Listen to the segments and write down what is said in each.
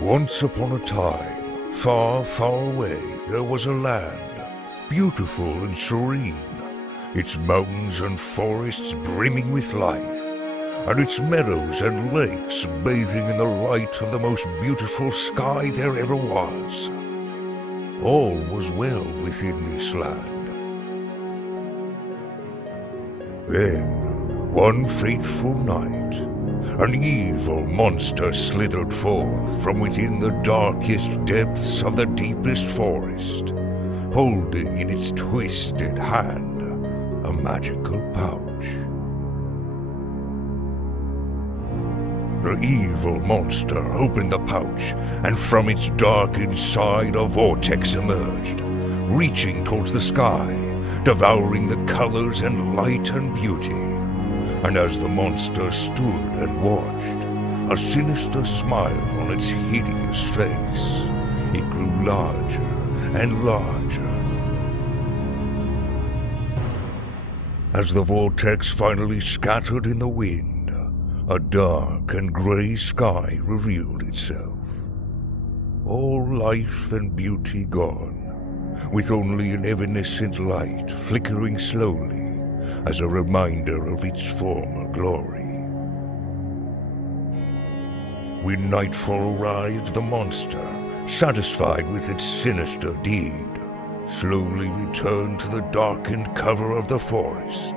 Once upon a time, far, far away, there was a land, beautiful and serene, its mountains and forests brimming with life, and its meadows and lakes bathing in the light of the most beautiful sky there ever was. All was well within this land. Then, one fateful night, an evil monster slithered forth from within the darkest depths of the deepest forest, holding in its twisted hand a magical pouch. The evil monster opened the pouch, and from its dark inside a vortex emerged, reaching towards the sky, devouring the colors and light and beauty. And as the monster stood and watched, a sinister smile on its hideous face, it grew larger and larger. As the vortex finally scattered in the wind, a dark and grey sky revealed itself. All life and beauty gone, with only an evanescent light flickering slowly as a reminder of its former glory. When nightfall arrived, the monster, satisfied with its sinister deed, slowly returned to the darkened cover of the forest.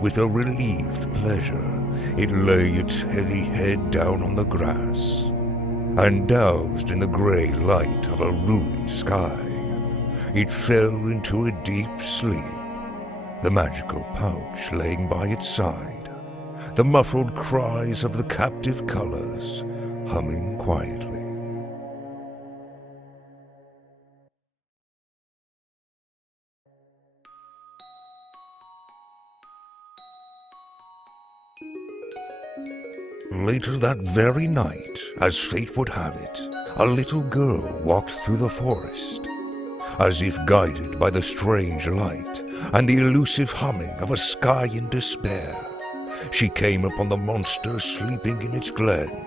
With a relieved pleasure, it lay its heavy head down on the grass, and doused in the grey light of a ruined sky, it fell into a deep sleep, the magical pouch laying by its side, the muffled cries of the captive colors humming quietly. Later that very night, as fate would have it, a little girl walked through the forest. As if guided by the strange light and the elusive humming of a sky in despair, she came upon the monster sleeping in its glen,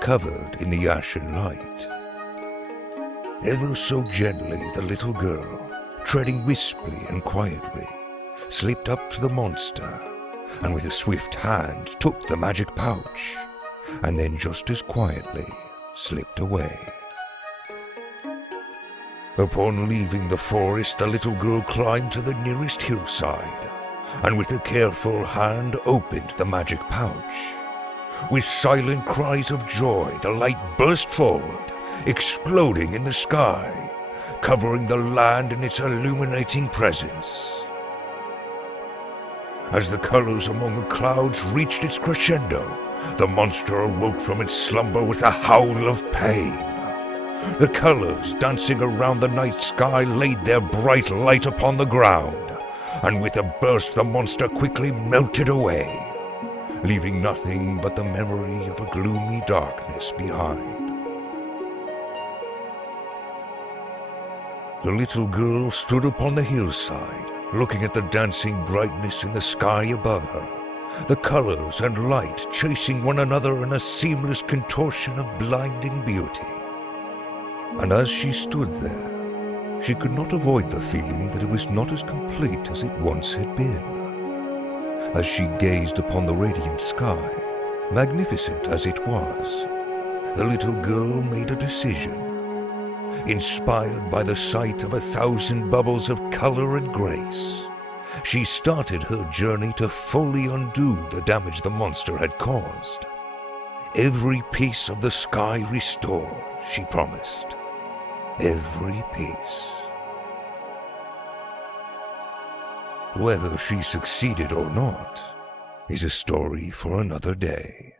covered in the ashen light. Ever so gently the little girl, treading wispily and quietly, slipped up to the monster, and with a swift hand took the magic pouch, and then just as quietly slipped away. Upon leaving the forest, the little girl climbed to the nearest hillside, and with a careful hand opened the magic pouch. With silent cries of joy, the light burst forward, exploding in the sky, covering the land in its illuminating presence. As the colors among the clouds reached its crescendo, the monster awoke from its slumber with a howl of pain. The colors dancing around the night sky laid their bright light upon the ground, and with a burst the monster quickly melted away, leaving nothing but the memory of a gloomy darkness behind. The little girl stood upon the hillside, looking at the dancing brightness in the sky above her, the colors and light chasing one another in a seamless contortion of blinding beauty. And as she stood there, she could not avoid the feeling that it was not as complete as it once had been. As she gazed upon the radiant sky, magnificent as it was, the little girl made a decision. Inspired by the sight of 1,000 bubbles of color and grace, she started her journey to fully undo the damage the monster had caused. Every piece of the sky restored, she promised. Every piece. Whether she succeeded or not is a story for another day.